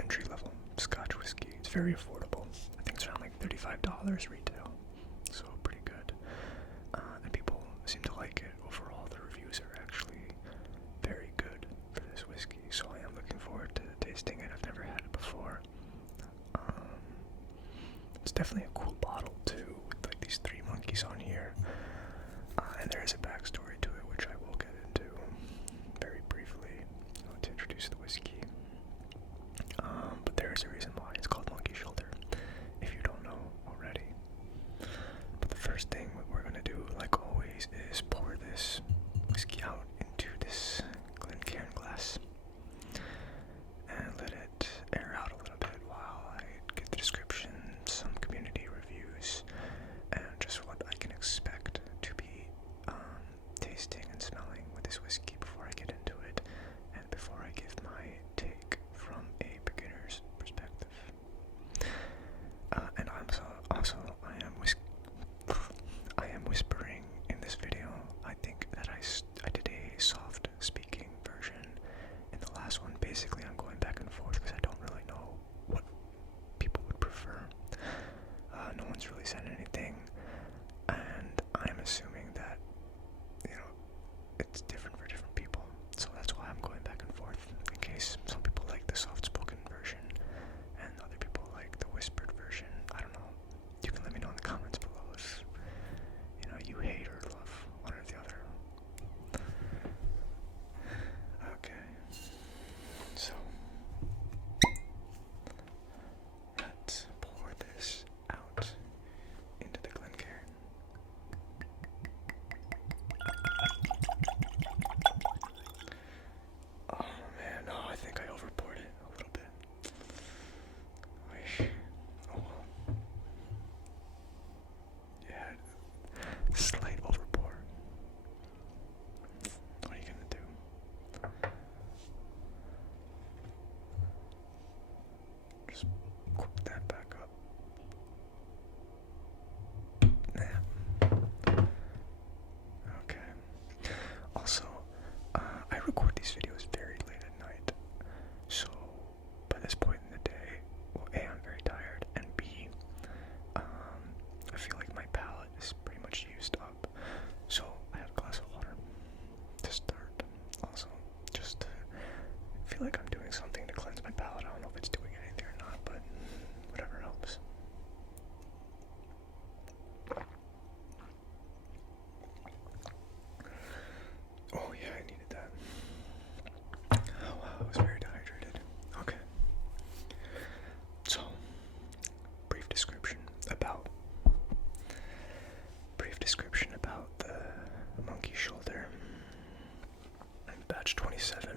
entry-level Scotch whiskey. It's very affordable. I think it's around like $35 retail, so pretty good. And people seem to like it. Overall, the reviews are actually very good for this whiskey, so I am looking forward to tasting it. I've never had it before. It's definitely a cool bottle too, with like these 3 monkeys on here. And there is a backstory to it, which I will get into very briefly to introduce the whiskey. But there is a reason why it's called Monkey Shoulder, if you don't know already. But the first thing we're going to do, like always, is pour this whiskey out into this Glencairn glass and let it air out a little bit while I get the description, some community reviews, and just what I can expect to be tasting and smelling with this whiskey before I get into it, and before I give my take from a beginner's perspective. And I am whispering in this video. I think that I did a soft speaking version in the last one. Basically, I'm going back and forth because I don't really know what people would prefer. No one's really said anything, and I'm assuming that, it's different for different people. So that's why I'm going back and forth, in case some people like the soft-spoken version and other people like the whispered version. I don't know. You can let me know in the comments below if, you hate or love one or the other. Okay. So, let's pour this out into the Glencairn. Oh man, no, I think I overpoured it a little bit. Oh well. Yeah, slight overpour. What are you gonna do? Just cork that back up. Nah. Okay. Also, I record these videos very late at night, so by this point in the day, well, A, I'm very tired, and B, I feel like my palate is pretty much used up, so I have a glass of water to start. Also, just to feel like I'm doing something to cleanse my palate. I don't know if it's doing anything or not, but whatever helps. Oh yeah, I needed that. Oh wow, I was very dehydrated. Okay. So, brief description about the Monkey Shoulder. Batch 27.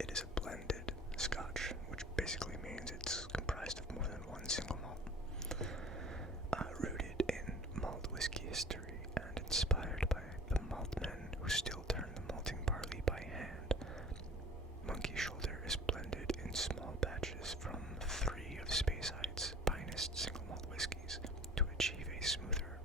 It is a blended scotch, which basically means it's comprised of more than one single malt. Rooted in malt whiskey history and inspired by the maltmen who still turn the malting barley by hand, Monkey Shoulder is blended in small batches from 3 of Speyside's finest single malt whiskies to achieve a smoother,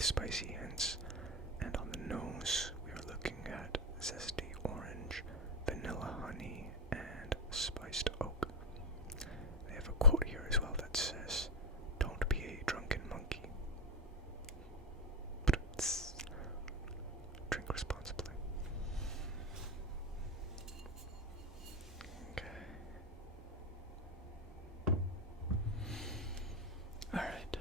with spicy hints. And on the nose, we are looking at zesty orange, vanilla honey, and spiced oak. They have a quote here as well that says, "Don't be a drunken monkey." Drink responsibly. Okay. Alright.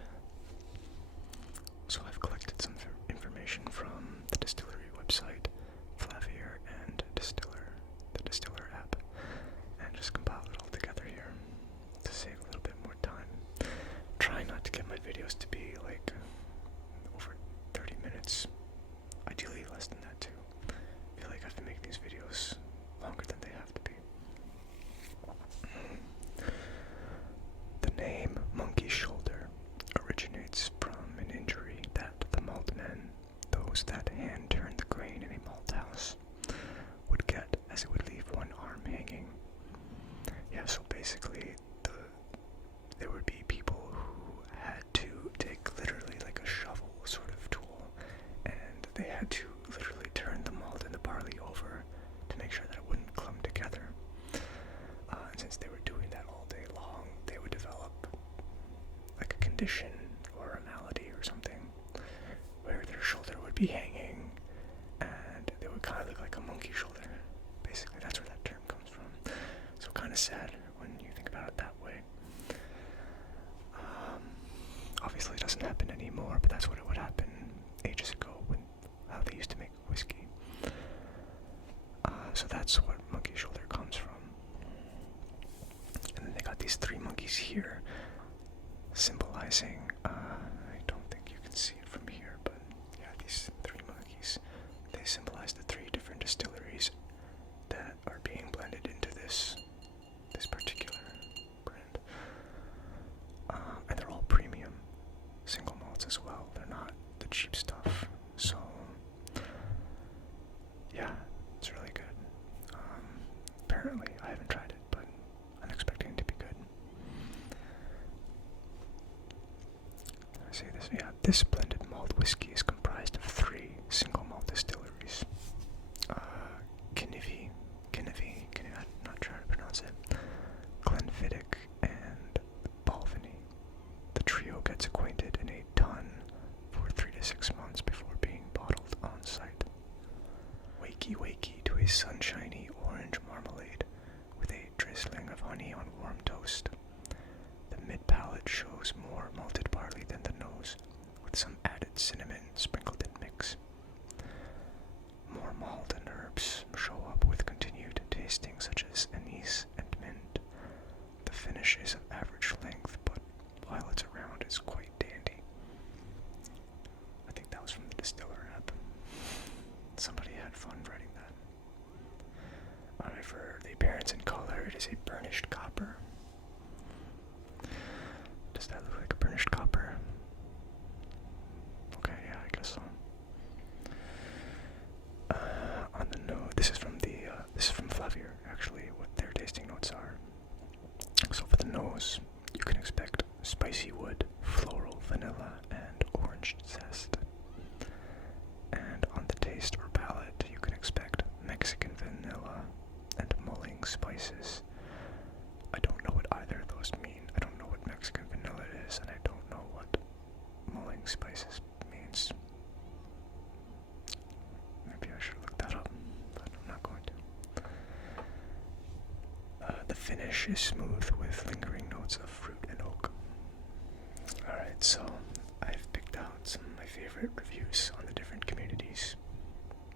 So I've collected some information from the distillery website, Flavier and the Distiller app, and just compiled it all together here to save a little bit more time. Try not to get my videos to be like over 30 minutes. Ideally less than that too. I feel like I have to make these videos longer than they have to be. The name monkey shoulder originates from an injury that the maltmen, those that hand turn the grain in a malt house, would get, as it would leave one arm hanging. Yeah, so basically there would be people who had to take literally like a shovel sort of tool, and they had to literally turn the malt and the barley over to make sure that it wouldn't clump together. And since they were doing that all day long, they would develop like a condition or a malady or something where their shoulder would be hanging and they would kind of look like a monkey shoulder. Basically, that's where that term comes from. So kind of sad when you think about it that way. Obviously it doesn't happen anymore, but that's what it would happen ages ago when how they used to make whiskey. So that's what monkey shoulder comes from. And then they got these three monkeys here, symbolizing, I don't think you can see it from here, but yeah, these three monkeys, they symbolize the three different distilleries that are being blended into this particular brand. And they're all premium single malts as well. They're not the cheap stuff. So yeah, it's really good. Apparently, I haven't tried it, but I'm expecting it to be good. I say this, yeah, this blended malt whiskey is comprised of three single malt distilleries. Kininvie, I'm not sure how to pronounce it, Glenfiddich, and Balvenie. The trio gets acquainted in a tun for 3 to 6 months before being bottled on site. Wakey wakey to a sunshiny orange marmalade with a drizzling of honey on warm toast. The mid-palate shows more malted barley than the nose, with some added cinnamon sprinkled in mix. More malt and herbs show up with continued tasting such as anise and mint. The finish is of average length, but while it's around, it's quite dandy. I think that was from the Distiller app. Somebody had fun writing that. Alright, for the appearance and color, it is a burnished copper. Does that look like a burnished copper? Okay, yeah, I guess so. On the note, this is from Flavier, actually, what their tasting notes are. So for the nose, you can expect spicy wood, floral, vanilla, and orange zest. And on the taste or palate, you can expect Mexican vanilla and mulling spices. I don't know what either of those mean. I don't know what Mexican vanilla is, and I don't know what mulling spices means. Maybe I should look that up, but I'm not going to. The finish is smooth with lingering notes of fruit and oak. Alright, so I've picked out some of my favorite reviews on the different communities,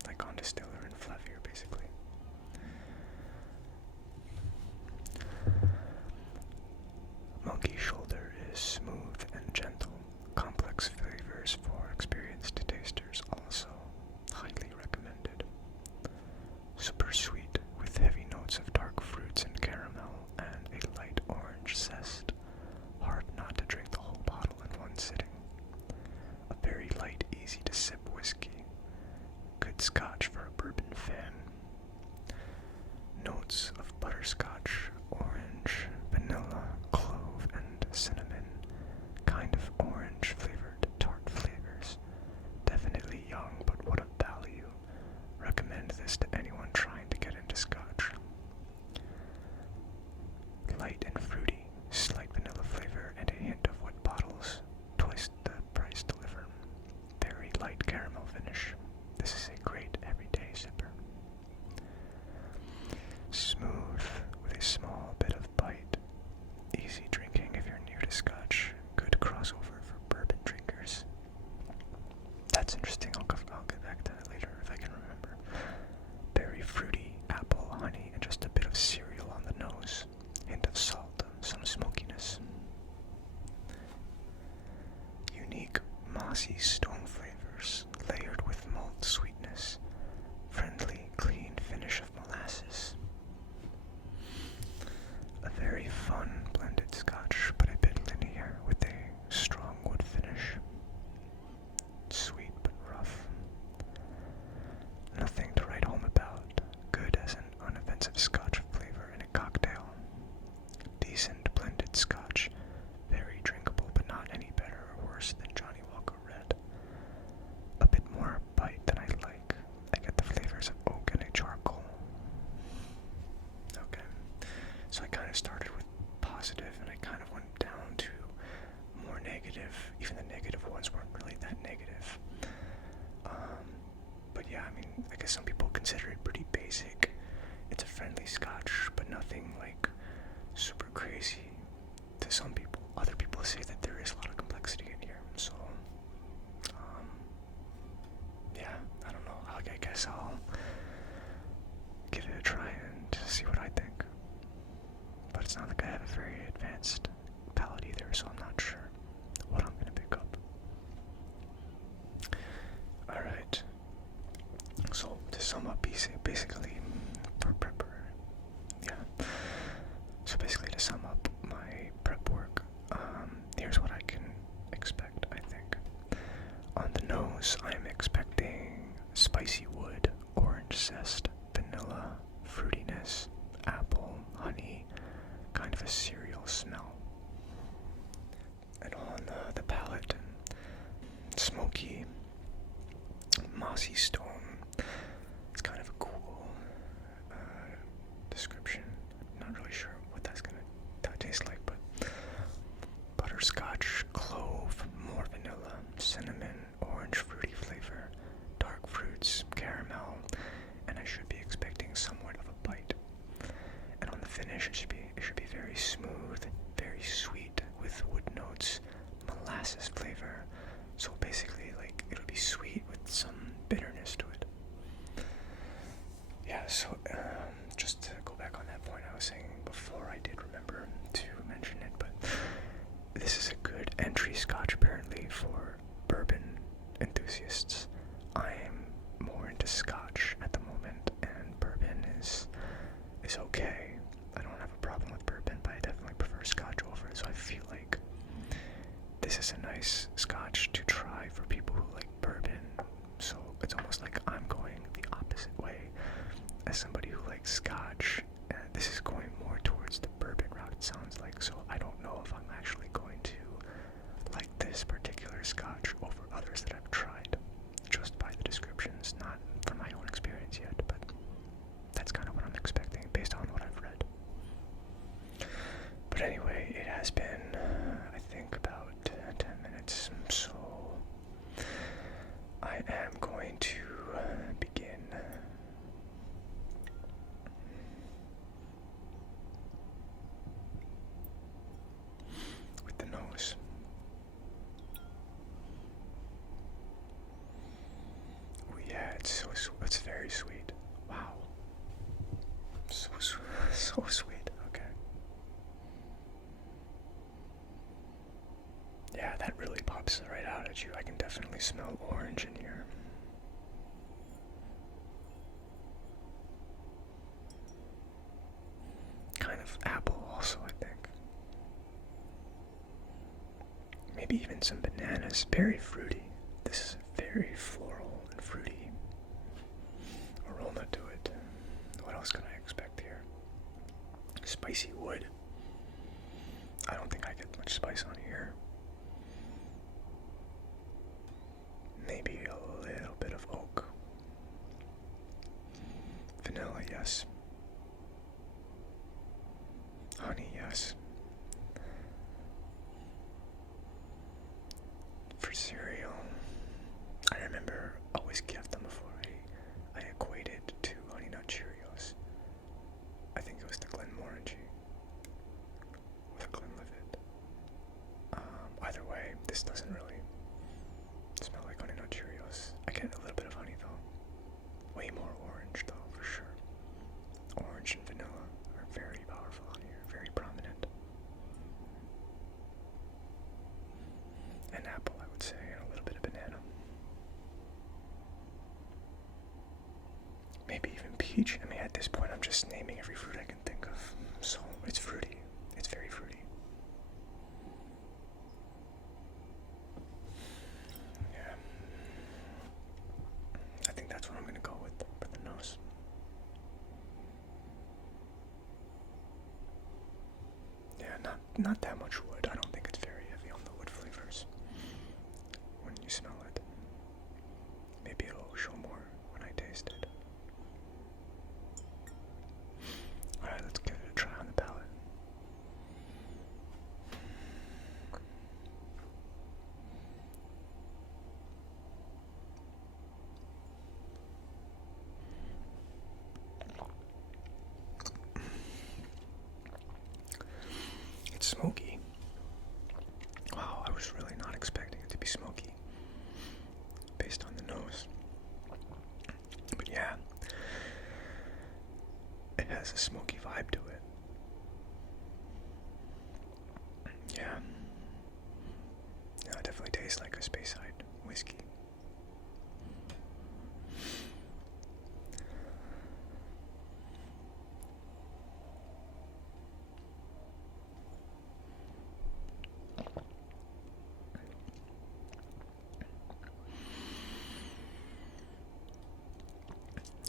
like on Distiller and Flavier, basically. Monkey shoulder is smooth and gentle, complex flavors for experienced tasters also. Highly recommended. Super sweet with heavy notes of dark fruits and caramel and a light orange zest. Hard not to drink the whole bottle in one sitting. A very light, easy to sip whiskey. Good scotch for a bourbon fan. Notes of butterscotch, orange, vanilla, clove, and cinnamon. Kind of orange flavored tart flavors. mossy stone flavors layered with malt sweetness, friendly, clean finish of molasses. A very fun blended scotch, but a bit linear with a strong wood finish. Sweet but rough. Nothing to write home about. Good as an unoffensive scotch flavor in a cocktail. Decent blended scotch. Very drinkable, but not any better or worse than Johnny Walker Red. A bit more bite than I like. I get the flavors of oak and a charcoal. Okay. So I kind of started with positive and I kind of went down to more negative. Even the negative ones weren't really that negative. But yeah, I mean, I guess some people consider it pretty basic. It's a friendly scotch, but nothing like super crazy to some people. Other people say that there is a lot of complexity in here. So, yeah, I don't know. I guess I'll give it a try and see what I think. But it's not like I have a very advanced palate either, so I'm not sure what I'm going to pick up. Alright. So, to sum up, basically, for prepper, yeah. So basically, to sum up my prep work, here's what I can expect, I think. On the nose, I'm expecting spicy wood, orange zest, vanilla, fruitiness, apple, honey, kind of a cereal smell. And on the palate, smoky, mossy stone. It's kind of a cool description. Not really sure what that's gonna taste like, but butterscotch, clove, more vanilla, cinnamon, orange fruity flavor, dark fruits, caramel, and I should be expecting somewhat of a bite. And on the finish, it should be very smooth, very sweet with wood notes, molasses flavor. So basically, like, it'll be sweet with some bitterness to it. Yeah, so just to go back on that point I was saying before, I did remember to mention it, but this is a good entry scotch apparently for bourbon enthusiasts. I am more into scotch at the moment, and bourbon is okay. I don't have a problem with bourbon, but I definitely prefer scotch over it, so I feel like this is a nice scotch to try for people who like bourbon. So it's almost like I'm going the opposite way as somebody who likes scotch. This is going more towards the bourbon route, it sounds like. So I don't know if I'm actually going to like this particular scotch over others that I've tried, just by the descriptions, not from my own experience yet, but that's kind of what I'm expecting based on what I've read. But anyway, it has been, I think, about 10 minutes, so I am going to begin. With the nose. Oh yeah, it's very sweet. Wow. So sweet. Okay. Yeah, that really pops right out at you. I can definitely smell orange in here. Kind of apple also, I think. Maybe even some bananas. Very fruity. This is a very floral and fruity aroma to it. What else can I expect here? Spicy wood. I don't think I get much spice on here. Maybe a little bit of oak. Vanilla, yes. Honey, yes. For cereal, I remember always get them before I equated to Honey Nut Cheerios. I think it was the Glenmorangie or the Glenlivet. Either way, this doesn't really smell like Honey Nut Cheerios. I get a little bit of honey though. Way more orange though, for sure. peach. I mean, at this point, I'm just naming every fruit I can think of. So, it's fruity. It's very fruity. Yeah. I think that's what I'm going to go with for the nose. Yeah, not that much wood. I don't think it's very heavy on the wood flavors when you smell it. Maybe it'll show more when I taste it. Alright, let's give it a try on the palate. It's smoky. Wow, I was really not expecting it to be smoky based on the nose. But yeah, it has a smoky vibe to it. Yeah. It definitely tastes like a Speyside whiskey.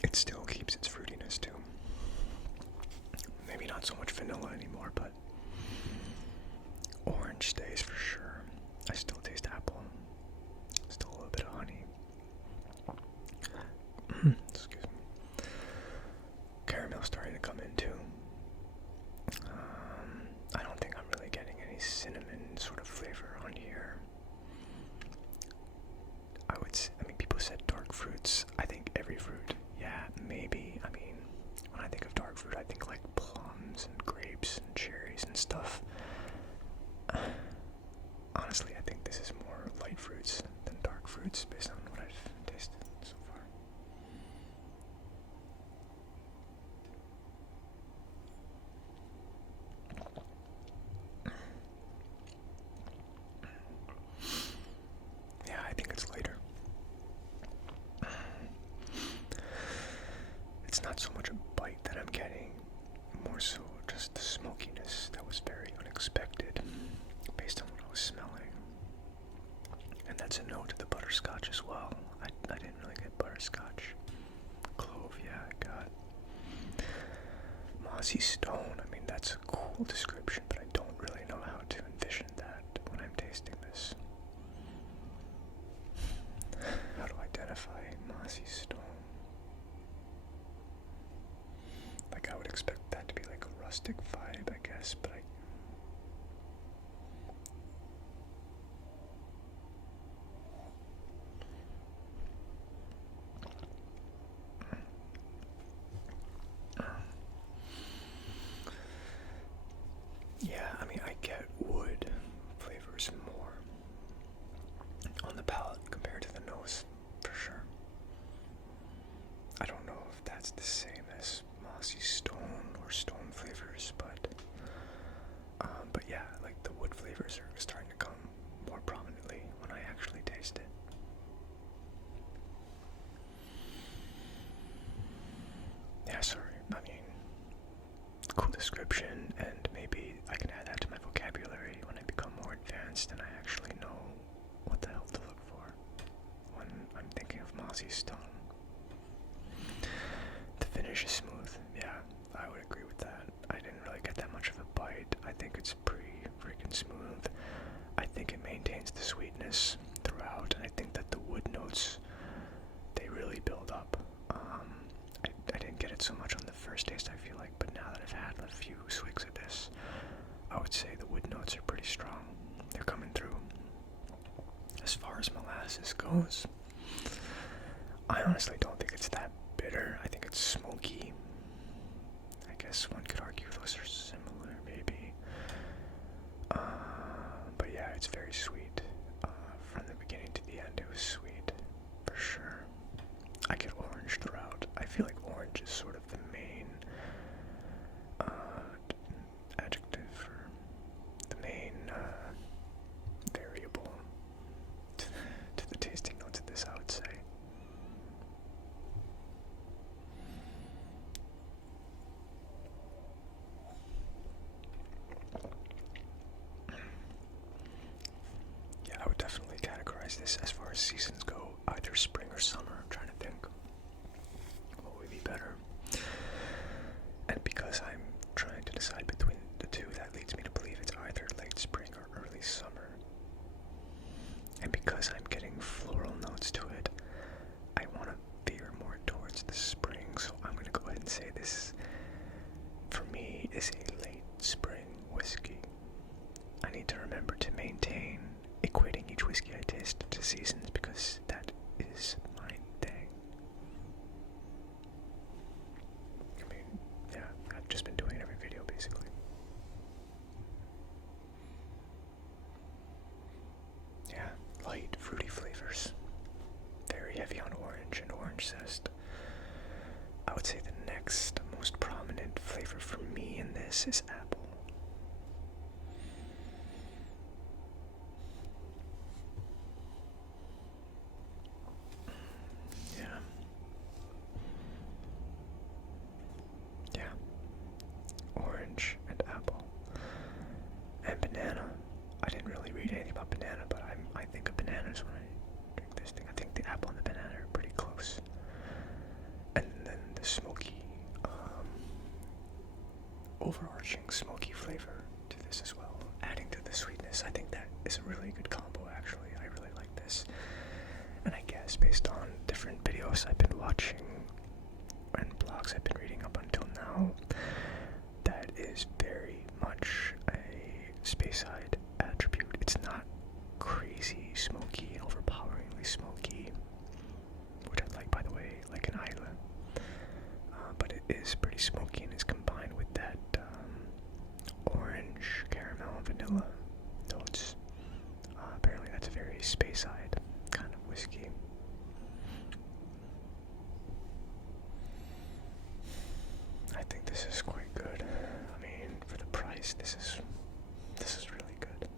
It still keeps its fruitiness too. Maybe not so much vanilla anymore, but orange stays for sure. I still taste apple. Still a little bit of honey. Excuse me. Caramel starting to come in too. I don't think I'm really getting any cinnamon sort of flavor on here. I mean, people said dark fruits. I think every fruit, yeah, maybe. I mean, when I think of dark fruit, I think like plums and grapes and cherries and stuff. Honestly, I think this is more light fruits than dark fruits based on what I've tasted so far. Yeah, I think it's later. It's not so much a bite that I'm getting, more so just the smokiness that was very unexpected based on what I was smelling. And that's a note to the butterscotch as well. I didn't really get butterscotch. Clove, yeah, I got. Mossy stone, I mean, that's a cool description, but I don't really know how to envision that when I'm tasting this. How to identify mossy stone? Like, I would expect that to be like a rustic vibe, I guess, but yeah, I mean, I get wood flavors more on the palate compared to the nose, for sure. I don't know if that's the same as mossy stone or stone flavors, but yeah, like the wood flavors are starting to come more prominently when I actually taste it. Yeah, sorry, I mean, cool description, and maybe I can add that to my vocabulary when I become more advanced and I actually know what the hell to look for when I'm thinking of mossy stone. The finish is smooth, yeah, I would agree with that. I didn't really get that much of a bite. I think it's pretty freaking smooth. I think it maintains the sweetness throughout, and I think that the wood notes, they really build up. I didn't get it so much on the first taste, I feel like, but now that I've had a few swigs of this, I would say the wood notes are pretty strong. They're coming through. As far as molasses goes, I honestly don't think it's that bitter. I think it's smoky. I guess one could argue those are similar, maybe. But yeah, it's very sweet. From the beginning to the end, it was sweet, for sure. I get orange throughout. I feel like orange is sort of the main adjective, or the main variable to the tasting notes of this, I would say. as seasons go, either spring or summer. I'm trying to think what would be better. And because I'm trying to decide between the two, that leads me to believe it's either late spring or early summer. And because I'm getting floral notes to it, I want to veer more towards the spring, so I'm going to go ahead and say this, for me, is a late spring whiskey. I need to remember to maintain equating each whiskey I taste to seasons, because that is my thing. I mean, yeah, I've just been doing it every video, basically. Yeah, light, fruity flavors. Very heavy on orange and orange zest. I would say the next most prominent flavor for me in this is apple. Yeah, orange and apple. And banana. I didn't really read anything about banana, but I think of bananas when I drink this thing. I think the apple and the banana are pretty close. And then the smoky, overarching smoky flavor to this as well, adding to the sweetness. I think that is a really good combo, actually. I really like this. And I guess based on different videos I've been watching and blogs I've been reading up until now, that is very much a Speyside attribute. It's not crazy smoky and overpoweringly smoky, which I like, by the way, like an Isla. But it is pretty smoky and is combined with that orange, caramel, and vanilla notes. Apparently that's a very Speyside kind of whiskey. I think this is quite good. I mean, for the price, this is really good.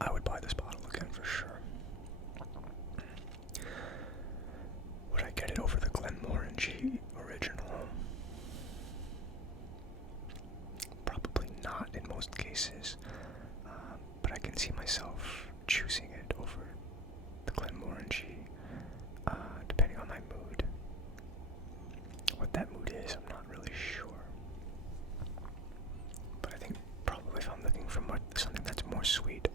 I would buy this bottle again for sure. Would I get it over the Glenmorangie original? Probably not in most cases, but I can see myself choosing it over the Glenmorangie, depending on my mood. What that mood is, I'm not really sure. But I think probably if I'm looking for something that's more sweet,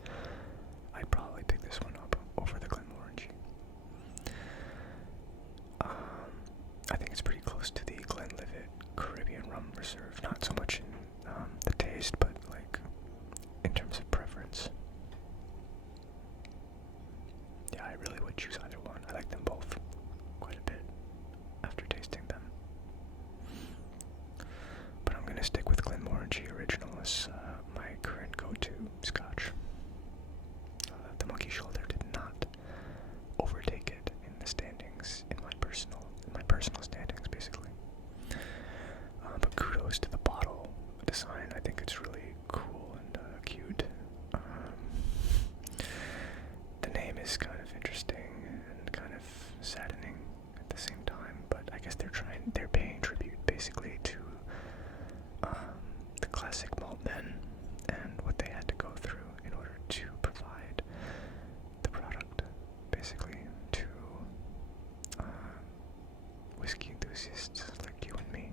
I'd probably pick this one up over the Glenmorangie. I think it's pretty close to the Glenlivet Caribbean Rum Reserve. Not so much in the taste, but like in terms of preference. Yeah, I really would choose either one. I like them both quite a bit after tasting them. But I'm gonna stick with Glenmorangie Original as my current go-to scotch. The Monkey Shoulder did not overtake it in the standings, in my personal standings, basically. But kudos to the bottle design. I think it's really cool and cute. The name is kind of interesting and kind of saddening at the same time, but I guess they're paying tribute basically to the classic malt men and what they had to go through in order to provide the product basically to whiskey enthusiasts like you and me.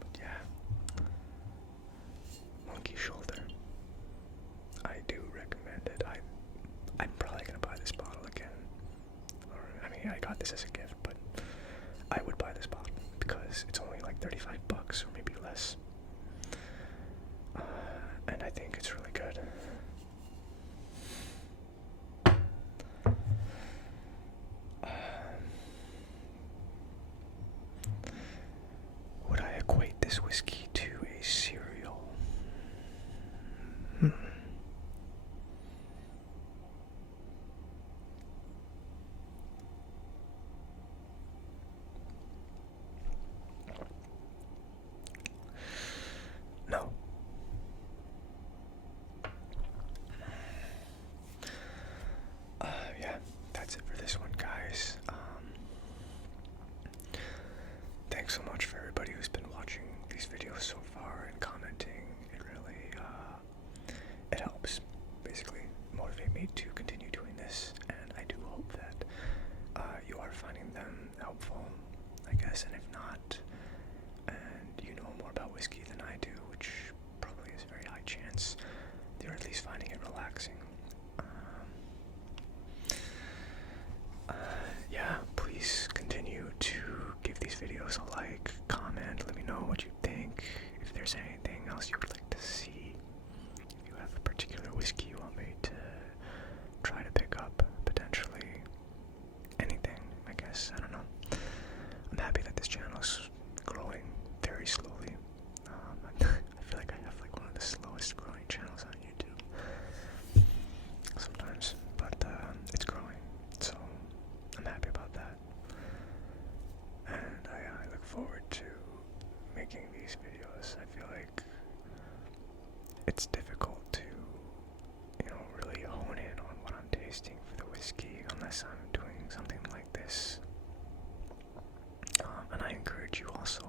But yeah, Monkey Shoulder. I do recommend it. I'm probably gonna buy this bottle again. Or, I mean, I got this as a gift, but I would buy this bottle because it's only like $35 or maybe less. And I think it's really good. Would I equate this whiskey to a cereal? No. Yeah, that's it for this one, guys. making these videos. I feel like it's difficult to, really hone in on what I'm tasting for the whiskey unless I'm doing something like this. And I encourage you also